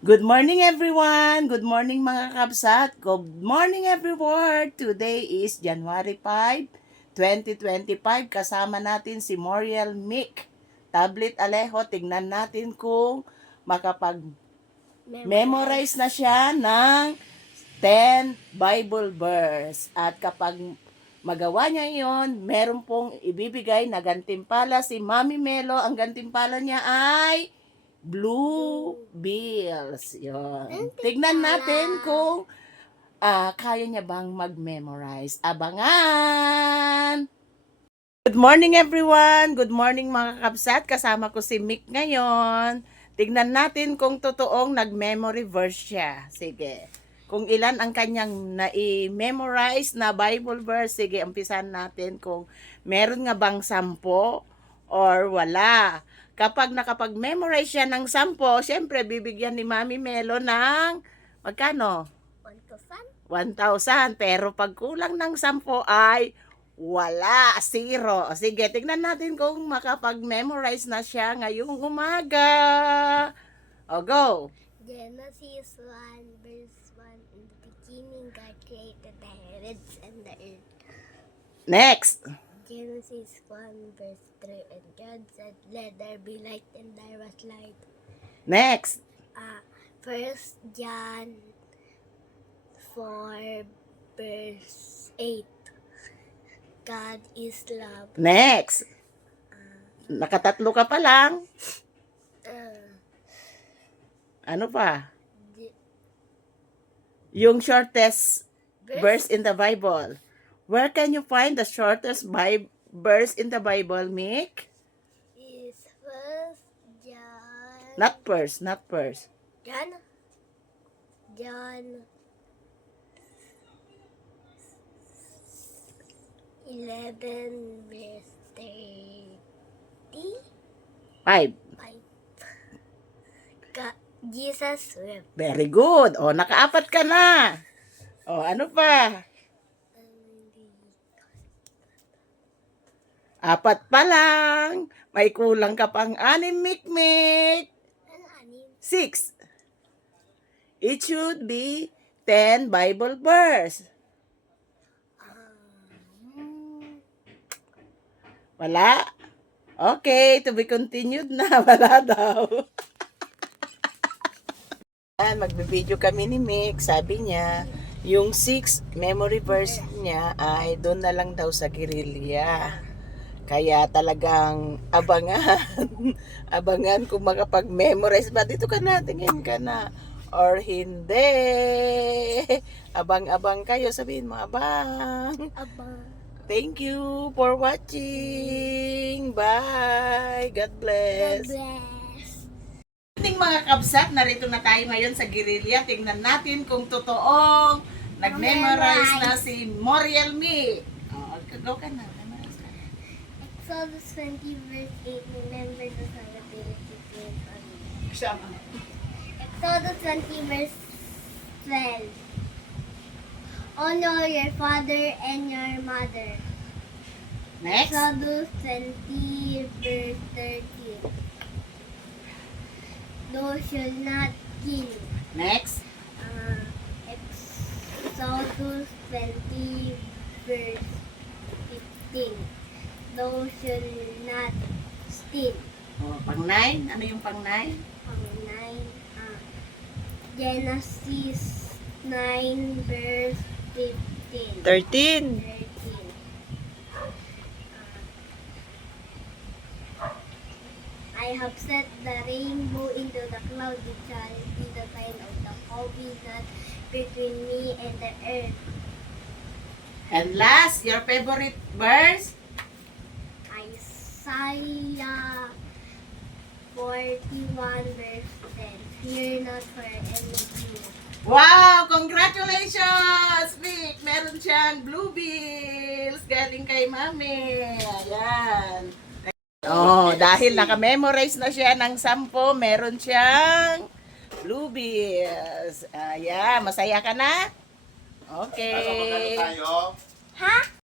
Good morning everyone! Good morning mga kabsat! Good morning everyone! Today is January 5, 2025. Kasama natin si Moriel Mick. Tablet Alejo, tignan natin kung makapag-memorize na siya ng 10 Bible verse. At kapag magawa niya iyon, meron pong ibibigay na gantimpala si Mami Melo. Ang gantimpala niya ay Blue Bills. Yun. Tignan natin kung kaya niya bang mag-memorize. Abangan! Good morning everyone! Good morning mga kabsat. Kasama ko si Mick ngayon. Tignan natin kung totoong nag-memory verse siya. Sige. Kung ilan ang kanyang na-memorize na Bible verse. Sige, umpisan natin kung meron nga bang 10 or wala. Kapag nakapag-memorize siya ng 10, syempre bibigyan ni Mami Melo ng magkano? 1,000. Pero pag kulang ng 10 ay wala, 0. Sige, tignan natin kung makapag-memorize na siya ngayong umaga. O, go! Genesis 1 verse 1. In the beginning, God created the heavens and the earth. Next. Genesis 1 verse 3. And God said, let there be light, and there was light. Next. 1 John 4 verse 8. God is love. Next. Nakatatlo ka pa lang. Ano pa? Yung shortest verse in the Bible. Where can you find the shortest verse in the Bible, Mick? Is 1 John. Not verse, not verse. John 11 verse 30. 5. Jesus wept. Very good. O, nakaapat ka na. O, ano pa? 4 pa lang. May kulang ka pang 6, Mick. 6. It should be 10 Bible verse. Wala? Okay, to be continued na. Wala daw. Magbibideo kami ni Mick. Sabi niya, yung 6 memory verse niya ay doon na lang daw sa guerrilla. Kaya talagang abangan. Abangan kung makapag-memorize ba. Dito ka na, tingin ka na. Or hindi. Abang-abang kayo. Sabihin mo, abang. Thank you for watching. Bye. God bless. Good mga kabsat, narito na tayo ngayon sa guerrilla. Tingnan natin kung totoong nag-memorize na si Moriel Mi. Go ka na. Exodus 20 verse 8. Remember the Sabbath day that you created on me. Exodus 20 verse 12. Honor your father and your mother. Next. Exodus 20 verse 13. Thou shalt not kill. Next. Exodus 20 verse 15. Thou shalt not steal. Pang 9. Ano yung pang 9? Pang 9. Genesis 9 verse 15. 13. I have set the rainbow into the cloud, which shall be the sign of the covenant between me and the earth. And last, your favorite verse? Isaiah 41 verse 10. Fear not for anything. Wow! Congratulations, Mick! Meron siyang Blue Bills galing kay Mami. Ayan. Oh, dahil naka-memorize na siya ng 10, meron siyang Blue Bills. Ayan, masaya ka na? Okay. Ha?